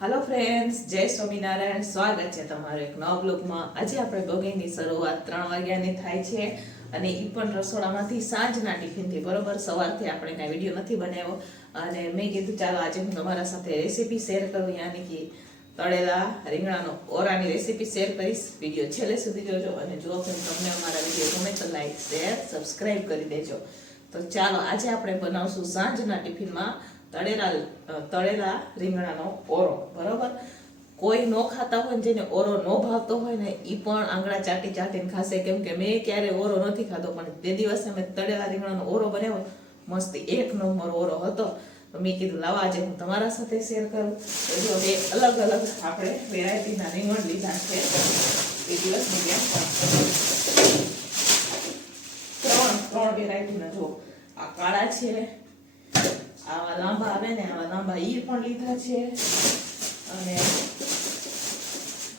હાલો friends જય સ્વામિનારાયણ. સ્વાગત છે તમારું એક નવા બ્લોગમાં. આજે આપણે બ્લોગિંગની શરૂઆત ત્રણ વાગ્યાની થાય છે અને એ પણ રસોડામાંથી સાંજના ટિફિનથી, બરોબર? સવારથી આપણે કાંઈ વીડિયો નથી બનાવ્યો. અને મેં કીધું, ચાલો આજે હું તમારા સાથે રેસીપી શેર કરું. યાની કે તળેલા રીંગણાનો ઓરાની રેસીપી શેર કરીશ. વીડિયો છેલ્લે સુધી જોજો અને જો તમને અમારા વીડિયો ગમે તો લાઈક શેર સબસ્ક્રાઈબ કરી દેજો. તો ચાલો, આજે આપણે બનાવશું સાંજના ટિફિનમાં તળેલા તળેલા રીંગણાનો ઓરો, બરોબર? કોઈ નો ખાતા હોય જેને ઓરો નો ભાવતો હોય ને એ પણ આંગળા ચાટી ચાટીને ખાશે. કેમ કે મેં ક્યારે ઓરો નથી ખાધો, પણ તે દિવસે મેં તળેલા રીંગણાનો ઓરો બનાવ્યો. મસ્ત એક નંબર ઓરો હતો. મેં કીધું, લાવા આજે હું તમારા સાથે શેર કરું. તો બે અલગ અલગ આપણે વેરાયટીના રીંગણ લીધા છે. એ દિવસ ત્રણ ત્રણ વેરાયટીના, જો, આ કાળા છે આવા લાંબા આવે ને આવા લાંબા ઈ પણ લીધા છે. અને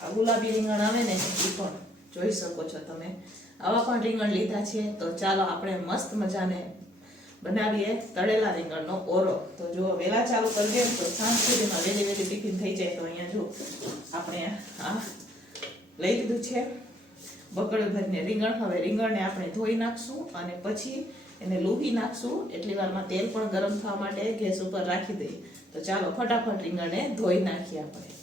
આ ગુલાબી રીંગણ આવે ને એ પણ જોઈ શકો છો તમે. આવા પણ રીંગણ લીધા છે. તો ચાલો આપણે મસ્ત મજાને બનાવીએ તળેલા રીંગણનો ઓરો. તો જો વેલા ચાલુ કરી દે તો સાંજ સુધીમાં વહેલી વહેલી ટિફિન થઈ જાય તો અહીંયા જો આપણે આ લઈ લીધું છે બકડ ભરીને રીંગણ. હવે રીંગણને આપણે ધોઈ નાખશું અને પછી એને લૂહી નાખશું એટલી વારમાં તેલ પણ ગરમ થવા માટે ગેસ ઉપર રાખી દઈએ. તો ચાલો ફટાફટ રીંગણને ધોઈ નાખીએ આપણે.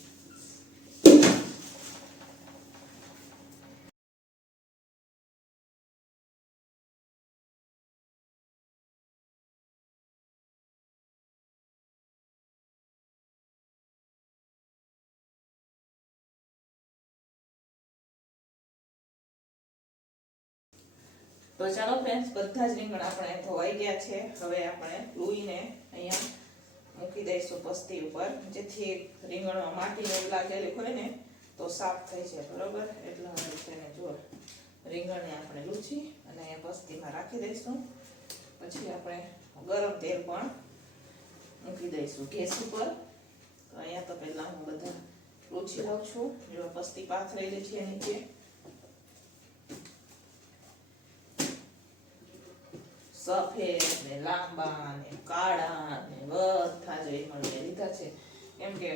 તો ચાલો ફ્રેન્ડ્સ બધા જ રીંગણ આપણે ધોવાઈ ગયા છે. હવે આપણે લૂઈને અહીંયા મૂકી દઈશું પસ્તી ઉપર. જેથી રીંગણમાં માટી લાગેલી હોય ને તો સાફ થઈ જાય, બરોબર? એટલે હવે તેને જો રીંગણને આપણે લૂછી અને અહીંયા પસ્તીમાં રાખી દઈશું. પછી આપણે ગરમ તેલ પણ મૂકી દઈશું ગેસ ઉપર. અહીંયા તો પહેલાં હું બધા લૂછી લઉં છું. જો પસ્તી પાથરેલી છે નીચે. સફેદ ને લાંબા ને કાળા ને બધા જ રીંગણ મેં લીધા છે. કેમ કે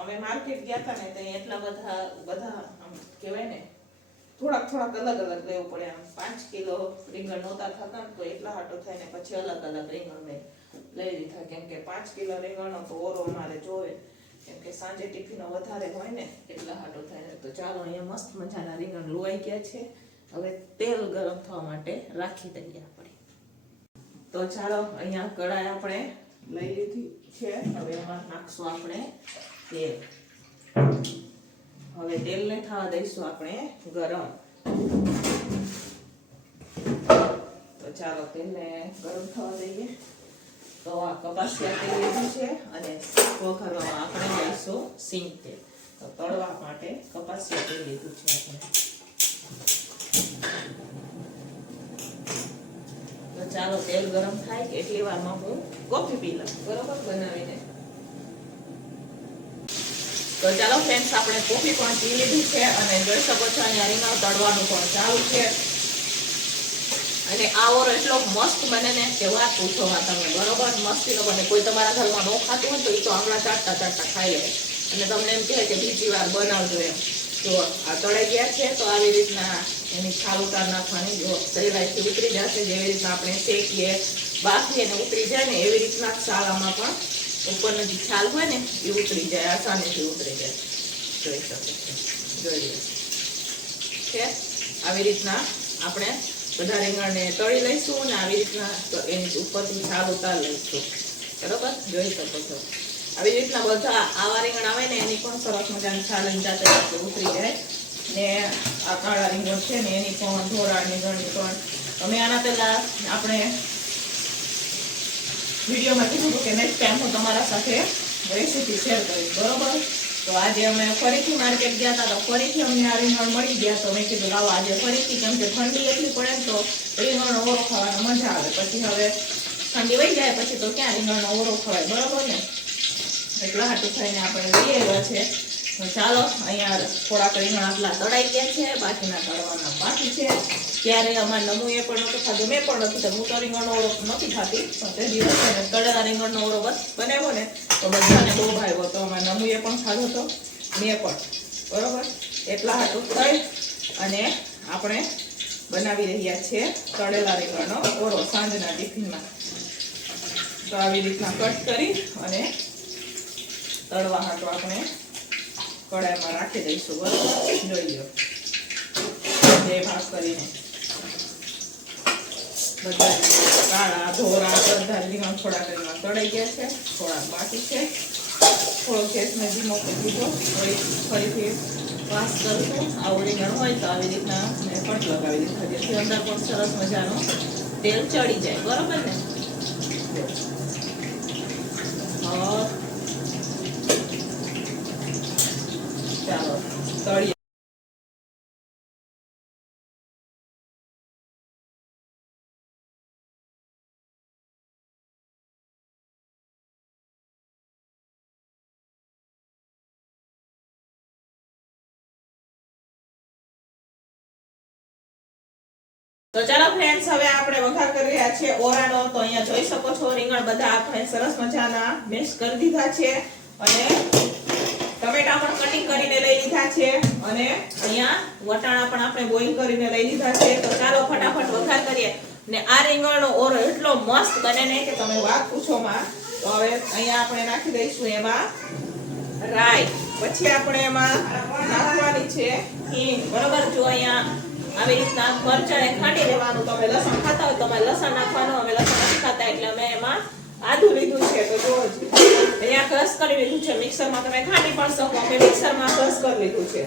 અમે માર્કેટ ગયા હતા ને ત્યાં એટલા બધા બધા આમ કહેવાય ને, થોડાક થોડાક અલગ અલગ લેવું પડે. આમ પાંચ કિલો રીંગણ નહોતા થતા ને તો એટલા હાટો થાય ને પછી અલગ અલગ રીંગણ મેં લઈ લીધા. કેમ કે પાંચ કિલો રીંગણનો તો ઓરો અમારે જોવે. કેમ કે સાંજે ટિફિનો વધારે હોય ને, એટલા હાટો થાય ને તો ચાલો અહીંયા મસ્ત મજાના રીંગણ લોવાઈ ગયા છે. હવે તેલ ગરમ થવા માટે રાખી દઈએ આપણે. તો ચાલો, અહીંયા કડાઈ આપણે લઈ લીધી છે. હવે એમાં નાખશું આપણે તેલ. હવે તેલને થવા દઈશું આપણે ગરમ. તો ચાલો, તેલને ગરમ થવા દઈએ. તો આ કપાસિયા તેલ લીધું છે અને વઘારવામાં આપણે લઈશું સિંગ તેલ. તો તળવા માટે કપાસિયા તેલ લીધું છે આપણે. ચાલો તેલ ગરમ થાય એટલી વારમાં હું કોફી પી લઉં. બરોબર? બનાવીને. તો ચાલો ફ્રેન્ડ્સ આપણે કોફી પણ પી લીધી છે અને જોઈ શકો છો અહીંયા રીંગણ તળવાનું પણ ચાલુ છે. અને આ ઓર એટલો મસ્ત બને ને કે વાત પૂછો વાત તમે. બરોબર? મસ્તીનો બને. કોઈ તમારા ઘરમાં ન ખાતું હોય તો એ તો આંગળા ચાટતા ચાટતા ખાઈ લે. અને તમને એમ કહે કે બીજી વાર બનાવજો એમ. જો આ તળે ગયા છે, તો આવી રીતના એની છાલ ઉતાર નાખવાની સહેલાઈથી ઉતરી જશે, જેવી રીતના આપણે શેકીએ, બાફીએ ને ઉતરી જાય ને એવી રીતના છાલામાં પણ ઉપરનો જે છાલ હોય ને, એ ઉતરી જાય આસાનીથી ઉતરી જાય. જોઈ શકો છો. આવી રીતના આપણે બધા રીંગણને તળી લઈશું અને આવી રીતના એની ઉપરથી છાલ ઉતાર લઈશું. બરોબર? જોઈ શકો છો. આવી રીતના બધા આવા રીંગણ આવે ને, એની પણ સરસ મજાની છાલ જાતે ઉતરી જાય. ને આ કાળા રીંગણ છે ને એની પણ ધોળા રીંગણની પણ અમે આના પહેલા આપણે વિડીયોમાં કીધું કે નેક્સ્ટ ટાઈમ હું તમારા સાથે રેસીપી શેર કરીશ, બરોબર? તો આજે અમે ફરીથી માર્કેટ ગયા હતા તો ફરીથી અમને આ રીંગણ મળી ગયા, તો મેં કીધું લાવો આજે ફરીથી, કેમ કે ઠંડી એટલી પડે તો રીંગણ ઓરો ખાવાનો મજા આવે. પછી હવે ઠંડી વહી જાય, પછી તો ક્યાં રીંગણનો ઓરો ખવાય, બરોબર ને? એટલા હાટું થઈને આપણે લઈ આવ્યા છે. ચાલો, અહીંયા થોડાક રીંગણ આટલા તળાઈ ગયા છે, બાકીના તળવાના બાકી છે. ત્યારે અમારે નમુએ પણ નહોતું ખાધું, મેં પણ નથી ખાધું, હું તો રીંગણનો ઓળો નથી ખાતી પણ તે દિવસે તળેલા રીંગણનો ઓળો બસ બનાવ્યો ને, તો બધાને બહુ ભાવ્યો હતો. અમારે નમુ એ પણ ખાધો હતો, મેં પણ. બરોબર? એટલા હાટું થઈ અને આપણે બનાવી રહ્યા છીએ તળેલા રીંગણનો ઓરો સાંજના ટિફિનમાં. તો આવી રીતના કટ કરી અને તળવા હાટું આપણે કડાઈમાં રાખી દઈશું બરાબર જોઈ લો બે ભાગ કરીને. બધા કાળા ધોરા બધા લીમા થોડા રીંગણ તળાઈ ગયા છે. થોડા બાકી છે. થોડો ગેસને ધીમો કરી દીધો. ફરી ફરીથી વાસ કરશું. આવું રીંગણ હોય તો આવી રીતના મેં પણ લગાવી દીધા જેથી અંદર પણ સરસ મજાનું તેલ ચડી જાય. બરાબર ને? હા. ચાલો તો ચાલો ફ્રેન્ડ્સ હવે આપણે વઘાર કરી રહ્યા છીએ ઓરાનો. તો અહીંયા જોઈ શકો છો રીંગણ બધા આપણે સરસ મજાના મેશ કરી દીધા છે. અને ટમેટા પણ કટિંગ કરીને લઈ લીધા છે અને અહીંયા વટાણા પણ આપણે બોઇલ કરીને લઈ લીધા છે. તો ચાલો ફટાફટ વઘાર કરીએ. ને આ રીંગણનો ઓરો એટલો મસ્ત બને ને કે તમે વાત પૂછો માં. તો હવે અહીંયા આપણે નાખી દઈશું એમાં રાઈ. પછી આપણે એમાં નાખવાની છે હિંગ. બરોબર? જો અહીંયા આવી રીતના મરચાં ખાંડી લેવાનું તમે લસણ ખાતા હોય તમારે લસણ નાખવાનું, અમે લસણ નથી ખાતા, એટલે અમે એમાં આદુ લીધું છે, તો જો. અહીંયા ક્રશ કરી લીધું છે, મિક્સરમાં તમે ખાટી પણ શકો, અમે મિક્સરમાં ક્રશ કરી લીધું છે.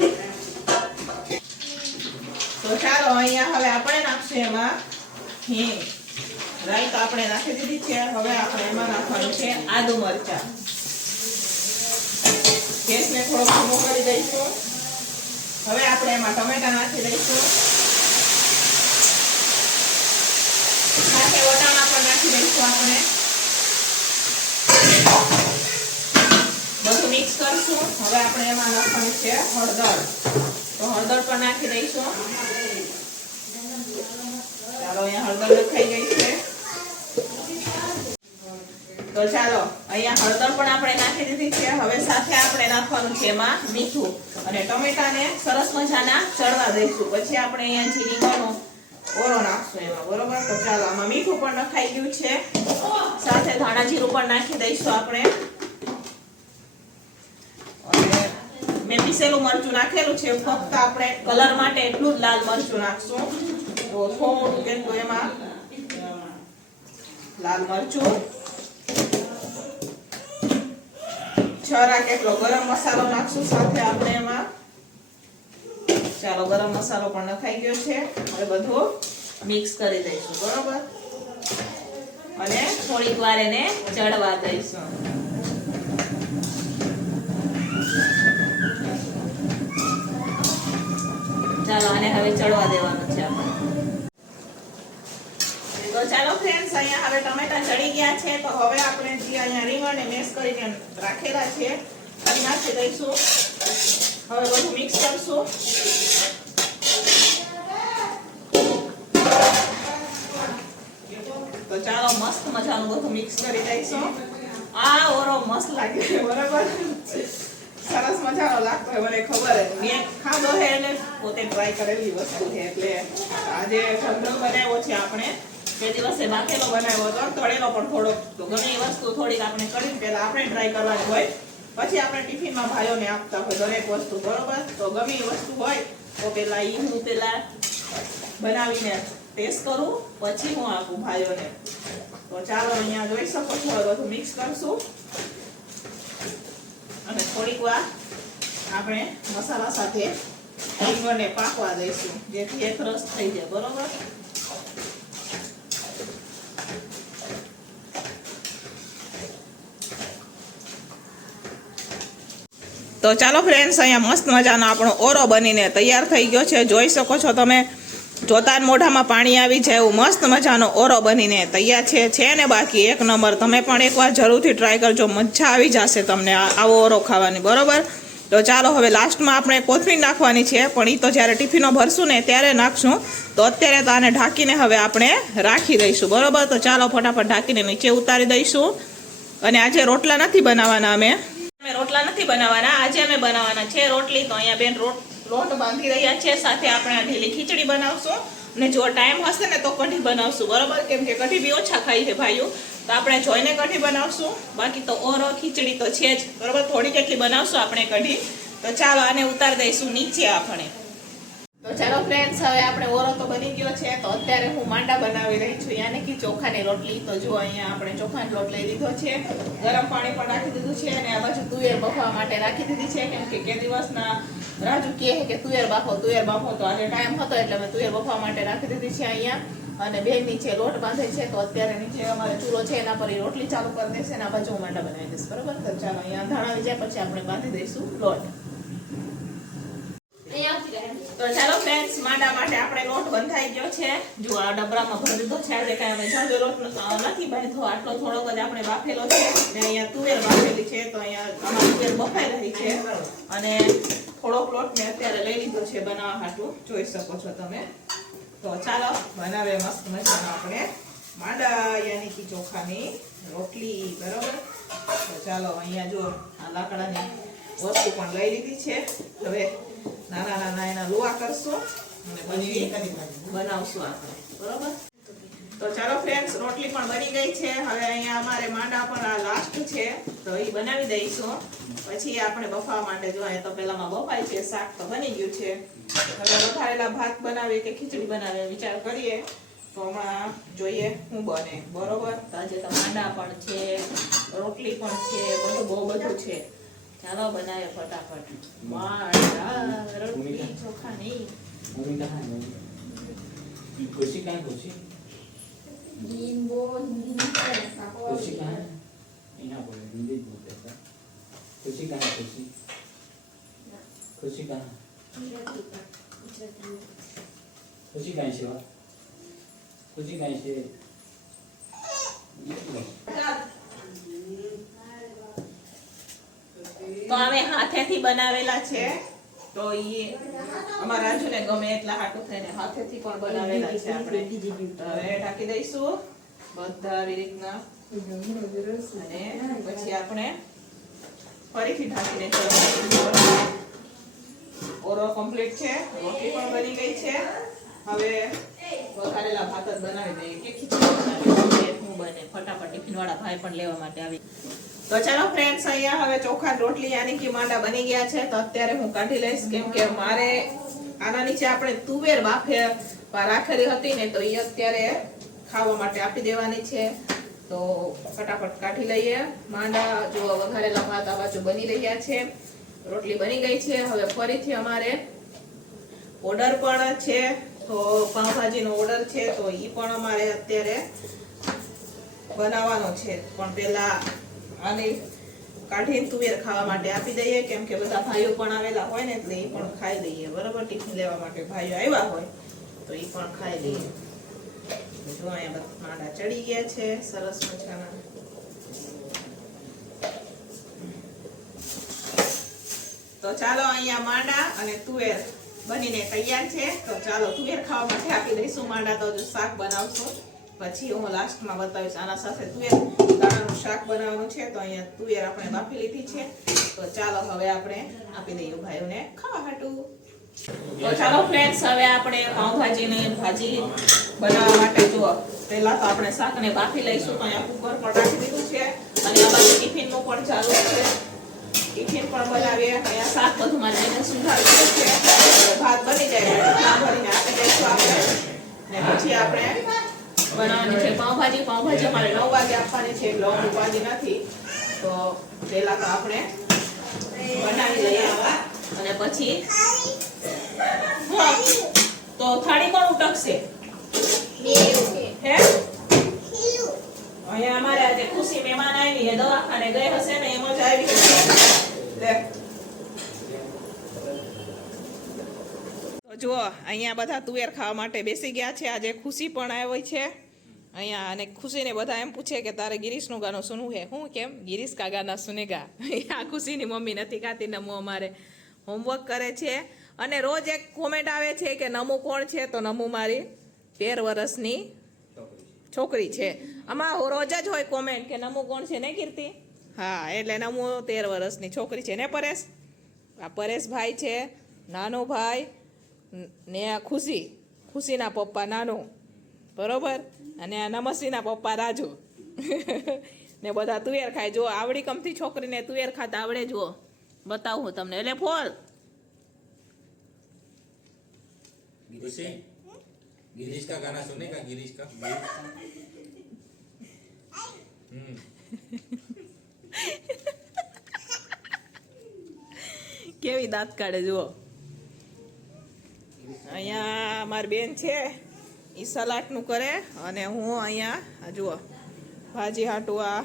તો ચાલો, અહીંયા હવે આપણે નાખશું એમાં હિંગ રાઈ તો આપણે નાખી દીધી છે, હવે આપણે એમાં નાખવાનું છે આદુ મરચાં. ગેસને થોડો ધીમો કરી દઈશું. હવે આપણે એમાં ટમેટા નાખી દઈશું. સાથે વટાણા પણ નાખી દઈશું આપણે બધું મિક્સ કરશું. હવે આપણે એમાં નાખવાનું છે, હળદર. તો હળદર પણ નાખી દઈશું. ચાલો, અહીંયા હળદર નખાઈ ગઈ છે. તો ચાલો, અહીંયા હળદર પણ આપણે નાખી દીધી છે. હવે સાથે આપણે નાખવાનું છે એમાં મીઠું. અને ટમેટાને સરસ મજાના ચડવા દઈશું. પછી આપણે અહીંયા જે રીંગણનો ઓરો નાખશું એમાં, બરોબર? તો ચાલો, આમાં મીઠું પણ નખાઈ ગયું છે. સાથે ધાણા જીરું પણ નાખી દઈશું આપણે અને પીસેલું મરચું નાખેલું છે, ફક્ત આપણે કલર માટે એટલું જ લાલ મરચું નાખશું. તો થોડું કેટલું એમાં લાલ મરચું. છરા કેટલો ગરમ મસાલો નાખશું સાથે આપણે એમાં. ચાલો, ગરમ મસાલો પણ નખાઈ ગયો છે. હવે બધું મિક્સ કરી દઈશું, બરોબર? અને થોડીક વાર એને ચડવા દઈશું. ચાલો, આને હવે ચડવા દેવાનું છે આપણે. તો ચાલો ફ્રેન્ડ્સ અહીંયા હવે ટમેટા ચડી ગયા છે, તો હવે આપણે જે અહીંયા રીંગણને મેશ કરીને રાખેલા છે એ નાખી દઈશું. હવે બધું મિક્સ કરશું. તો ચાલો, મસ્ત મજાનું બધું મિક્સ કરી દઈશું. આ ઓરો મસ્ત લાગે બરાબર? સરસ મજાનો લાગતો હોય, મને ખબર મેં ખાધો છે એટલે પોતે ટ્રાય કરેલી વસ્તુ છે, એટલે આજે જનરલ બનાવ્યો છે આપણે. બે દિવસે બાફેલો બનાવ્યો હતો, તળેલો પણ થોડોક. તો ગમે એ વસ્તુ થોડીક આપણે કરીને પહેલાં આપણે ટ્રાય કરવાની હોય. પછી આપણે ટિફિનમાં ભાઈઓને આપતા હોય, દરેક વસ્તુ, બરોબર? તો ગમે એ વસ્તુ હોય, તો પેલા ઈ હું પેલા બનાવીને ટેસ્ટ કરું, પછી હું આપું ભાઈઓને. તો ચાલો, અહીંયા જોઈ શકો છો બધું મિક્સ કરશું. અને થોડીક વાર આપણે મસાલા સાથે રીંગણને પાકવા દઈશું, જેથી એક રસ થઈ જાય, બરોબર? તો ચાલો ફ્રેન્ડ્સ અહીંયા મસ્ત મજાનો આપણો ઓરો બનીને તૈયાર થઈ ગયો છે. જોઈ શકો છો તમે જોતા મોઢામાં પાણી આવી જાય એવું મસ્ત મજાનો ઓરો બનીને તૈયાર છે. છે ને બાકી એક નંબર, તમે પણ એકવાર જરૂરથી ટ્રાય કરજો, મજા આવી જશે તમને આવો ઓરો ખાવાની, બરોબર? તો ચાલો હવે લાસ્ટમાં આપણે કોથમીર નાખવાની છે, પણ એ તો જ્યારે ટિફિનો ભરશું ને ત્યારે નાખશું. તો અત્યારે તો આને ઢાંકીને હવે આપણે રાખી દઈશું, બરોબર? તો ચાલો ફટાફટ ઢાંકીને નીચે ઉતારી દઈશું. અને આજે રોટલા નથી બનાવવાના અમે રોટલા નથી બનાવવાના, આજે અમે બનાવવાના છે રોટલી. તો અહીંયા બેન રોટ લોટ બાંધી રહ્યા છે, સાથે આપણે આ ઢીલી ખીચડી બનાવશું. અને જો ટાઈમ હશે ને તો કઢી બનાવશું. બરાબર? કેમ કે કઢી બી ઓછા ખાઈ છે ભાઈઓ. તો આપણે જોઈને કઢી બનાવશું. બાકી તો ઓરો ખીચડી તો છે જ. બરાબર? થોડી કેટલી બનાવશું આપણે કઢી. તો ચાલો આને ઉતારી દઈશું નીચે આપણે. ચાલો ફ્રેન્ડ્સ હવે આપણે ઓરો તો બની ગયો છે, તો અત્યારે હું માંડા બનાવી રહી છું. યાને કે ચોખાની રોટલી, તો જો અહીંયા આપણે ચોખાનો લોટ લઈ લીધો છે. ગરમ પાણી પણ રાખી દીધું છે અને આ બાજુ તુવેર બફવા માટે રાખી દીધી છે, કેમ કે કે દિવસના રાજુ કહે કે તુવેર બાફો તુવેર બાફો, તો આજે ટાઈમ હતો એટલે મેં તુવેર બફવા માટે રાખી દીધી છે અહીંયા. અને બેન નીચે લોટ બાંધે છે, તો અત્યારે નીચે અમારે ચૂલો છે, એના પર એ રોટલી ચાલુ કરી દેશે અને આ બાજુ હું માંડા બનાવી દઈશ. બરોબર? તો ચાલો અહીંયા ધાણાવી જાય પછી આપણે બાંધી દઈશું લોટ. તો ચાલો ફ્રેન્ડ્સ માંડા માટે આપણે લોટ બંધાઈ ગયો છે. જો આ ડબરામાં ભરી દીધો છે, આજે કાંઈ અમે જાજો લોટ નથી બાંધો. આટલો થોડોક જ આપણે બાફેલો છે. ને અહીંયા તુવેર બાફેલી છે, તો અહીંયા અમારી તુવેર બફાઈ રહી છે. અને થોડોક લોટ મેં અત્યારે લઈ લીધો છે બનાવવા હાટું. જોઈ શકો છો તમે. તો ચાલો, બનાવે મસ્ત મજાનો આપણે માંડા યાની કે ચોખાની રોટલી, બરોબર? તો ચાલો, અહીંયા જો આ લાકડાની વસ્તુ પણ લઈ લીધી છે. હવે નાના નાના એના લુવા કરશો અને પછી બનાવશું આપણે. બરોબર? તો ચાલો ફ્રેન્ડ્સ રોટલી પણ બની ગઈ છે. હવે અહીંયા અમારે માંડા પણ આ લાસ્ટ છે. તો એ બનાવી દઈશું. પછી આપણે બફાવા માટે જો અહીંયા તો પહેલામાં બફાય છે શાક તો બની ગયું છે. હવે વઘારેલા ભાત બનાવીએ કે ખીચડી બનાવીએ વિચાર કરીએ. તો હમણાં જોઈએ શું બને. બરોબર? આજે તો માંડા પણ છે રોટલી પણ છે બધું બહુ બધું છે. ચાલો બનાવે ફટાફટ. વાહ રોટલી ચોખાની ભૂમિકા. હા નહીં. ખુશી કાં ખુશી? લીંબો ખુશી કાં એના બોલે હિન્દી જ બોલે. છે ખુશી કાં ખુશી? ખુશી કાં ખુશી કાં છે ખુશી કાં છે? તો અમે હાથેથી બનાવેલા છે. તો એ અમારા રાજુને ગમે એટલા હાટું થઈને હાથેથી પણ બનાવેલા છે આપણે. હવે ઢાંકી દઈશું બધા આવી રીતના. અને પછી આપણે ફરીથી ઢાંકી દઈશું. ઓરો કમ્પ્લીટ છે. રોટલી પણ બની ગઈ છે. હવે વઘારેલા ભાત જ બનાવી દઈએ કે ખીચડી બને. ફટાફટ ટિફિન વાળા ભાઈ પણ લેવા માટે આવી. તો ચાલો ફ્રેન્ડ્સ અહીંયા હવે ચોખા રોટલી આની કે માંડા બની ગયા છે. તો અત્યારે હું કાઢી લઈશ કેમ કે મારે આના નીચે આપણે તુવેર બાફે રાખેલી હતી ને તો એ અત્યારે ખાવા માટે આપી દેવાની છે. તો ફટાફટ કાઢી લઈએ. માંડા જો વઘારેલા ભાત આ બાજુ બની રહ્યા છે. રોટલી બની ગઈ છે. હવે ફરીથી અમારે ઓર્ડર પણ છે. તો પાઉંભાજીનો ઓર્ડર છે, તો એ પણ અમારે અત્યારે બનાવવાનો છે. પણ પેલા આને કાઢીને તુવેર ખાવા માટે આપી દઈએ. કેમ કે બધા ભાઈઓ પણ આવેલા હોય ને, એટલે એ પણ ખાઈ લઈએ. બરોબર? ટિફિન લેવા માટે ભાઈઓ આવ્યા હોય, તો એ પણ ખાઈ લઈએ. જો અહીંયા બધા માંડા ચડી ગયા છે. સરસ મજાના. તો ચાલો અહીંયા માંડા અને તુવેર બનીને તૈયાર છે. તો ચાલો તુવેર ખાવા માટે આપી દઈશું માંડા તો શાક બનાવશું. પછી હું લાસ્ટમાં બતાવીશ આના સાથે તુવેર. દાણાનું શાક બનાવવાનું છે, તો અહીંયા તુવેર આપણે બાફી લીધી છે. તો ચાલો હવે આપણે આપી દઈએ ભાઈઓને ખાવા હાટું. તો ચાલો ફ્રેન્ડ્સ હવે આપણે પાઉંભાજીની ભાજી બનાવવા માટે જુઓ પહેલા તો આપણે શાકને બાફી લઈશું અહીંયા કુકર પણ રાખી દીધું છે. અને આ બાજુ ટિફિનનું પણ ચાલુ છે. ટિફિન પણ બનાવીએ. અહીંયા શાક બધું મારે એને સુધારી છે. ભાત બની જાય ભરીને આપી દઈશું આપણે. ને પછી આપણે બનાવવાની છે. પાઉંભાજી પાઉંભાજી અમારે નવ વાગે આપવાની છે. એટલે અમુક વાગે નથી. તો પહેલા તો આપણે બનાવી લઈએ. અને પછી તો થાળી કોણ ઉટકશે? હે? અહીંયા અમારે આજે ખુશી મહેમાન આવી દવાખાને ગઈ હશે ને, એમ જ આવી. લે. જુઓ, અહીંયા બધા તુવેર ખાવા માટે બેસી ગયા છે. આજે ખુશી પણ આવી છે. અહીંયા અને ખુશીને બધા એમ પૂછે કે તારે ગિરીશનું ગાનું સુનવું હે? હું કેમ? ગિરીશ કા ગાના સુનેગા. આ ખુશીની મમ્મી નથી ખાતી, નમો અમારે હોમવર્ક કરે છે. અને રોજ એક કોમેન્ટ આવે છે કે નમુ કોણ છે? તો નમુ મારી તેર વર્ષની છોકરી છે. આમાં રોજ જ હોય કોમેન્ટ કે નમુ કોણ છે ને કીર્તિ? હા, એટલે નમો તેર વર્ષની છોકરી છે ને પરેશ? આ પરેશભાઈ છે, નાનો ભાઈ ન- ને આ ખુશી ખુશીના પપ્પા નાનો બરોબર અને આ નમસ્તીના પપ્પા રાજુ ને બધા તુવેર ખાય જો આવડી કમથી છોકરીને તુવેર ખાતા આવડે જુઓ બતાવું હું તમને એટલે ફોલ खुशी गिरीश का गाना सुनेगा गिरीश का हम्म કેવી દાંત કાઢે જુઓ અહીંયા મારી બેન છે એ સલાડનું કરે અને હું અહીંયા, જુઓ, ભાજી હાટું આ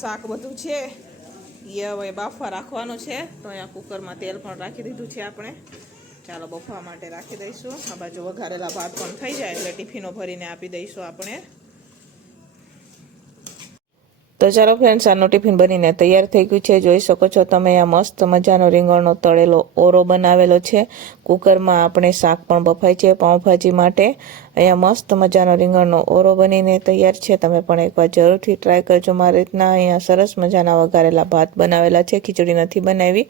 શાક બધું છે. એ હવે બાફવા રાખવાનું છે, તો અહીંયા કુકરમાં તેલ પણ રાખી દીધું છે આપણે. ચાલો, બફવા માટે રાખી દઈશું. આ બાજુ વઘારેલા ભાત પણ થઈ જાય એટલે ટિફિનો ભરીને આપી દઈશું આપણે. તો ચાલો ફ્રેન્ડ્સ આનું ટિફિન બનીને તૈયાર થઈ ગયું છે. જોઈ શકો છો તમે આ મસ્ત મજાનો રીંગણનો તળેલો ઓરો બનાવેલો છે. કુકરમાં આપણે શાક પણ બફાય છે પાઉંભાજી માટે. અહીંયા મસ્ત મજાનો રીંગણનો ઓરો બનીને તૈયાર છે. તમે પણ એકવાર જરૂરથી ટ્રાય કરજો મારી રીતના. અહીંયા સરસ મજાના વઘારેલા ભાત બનાવેલા છે. ખીચડી નથી બનાવી.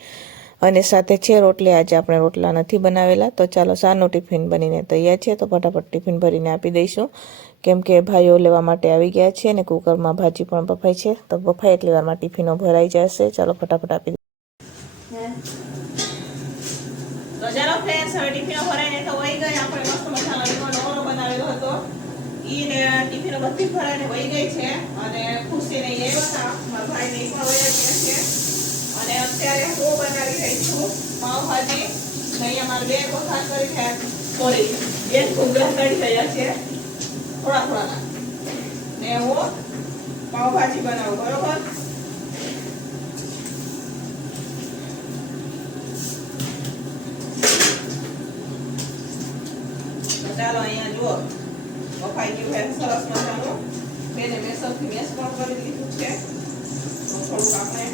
અને સાથે છે રોટલી. આજે આપણે રોટલા નથી બનાવેલા. તો ચાલો સાનું ટિફિન બનીને તૈયાર છે. તો ફટાફટ ટિફિન ભરીને આપી દઈશું. કેમ કે ભાઈઓ લેવા માટે આવી ગયા છે અને કુકરમાં ભાજી પણ બફાય છે. તો બફાય એટલી વારમાં ટિફિનો ભરાઈ જશે. ચાલો ફટાફટ આપી તો બે વખત કરી થયા છે. થોડા થોડા ને. હું પાવભાજી બનાવું બરોબર તો ચાલો અહીંયા જુઓ બફાઈ ગયું છે સરસ મજાનું બેને મેસરથી મેસ પણ કરી લીધું છે તો થોડુંક આપણે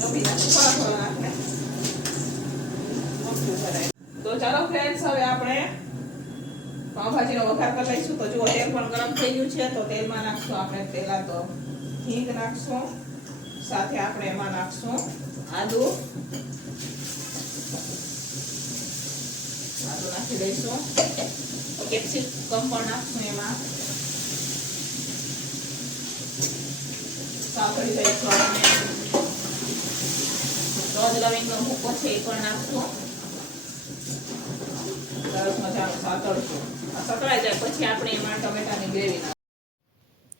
ચોપી નાખીએ થોડા થોડા નાખને મોટું ભરાય તો ચાલો ફ્રેન્ડ્સ હવે આપણે પાવભાજીનો વઘાર કરી લઈશું તો જુઓ તેલ પણ ગરમ થઈ ગયું છે તો તેલમાં નાખશું આપણે પહેલા તો હિંગ નાખશું સાથે આપણે એમાં નાખશું આદુ આદુ નાખી દઈશું કેપ્સિકમ પણ નાખશું એમાં. સાંકળી દઈશું આપણે. રોજ લવિંગનો છે, એ પણ નાખશું. સરસ મજાનું સાતળશું સકળાઈ જાય, પછી આપણે એમાં ટમેટાની ગ્રેવી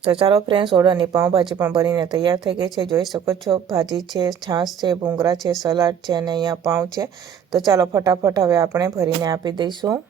તો ચાલો ફ્રેન્ડ્સ ઓર્ડરની પાઉંભાજી પણ બનીને તૈયાર થઈ ગઈ છે. જોઈ શકો છો, ભાજી છે, છાશ છે ભૂંગરા છે, સલાડ છે અને અહીંયા પાઉં છે. તો ચાલો ફટાફટ હવે આપણે ભરીને આપી દઈશું.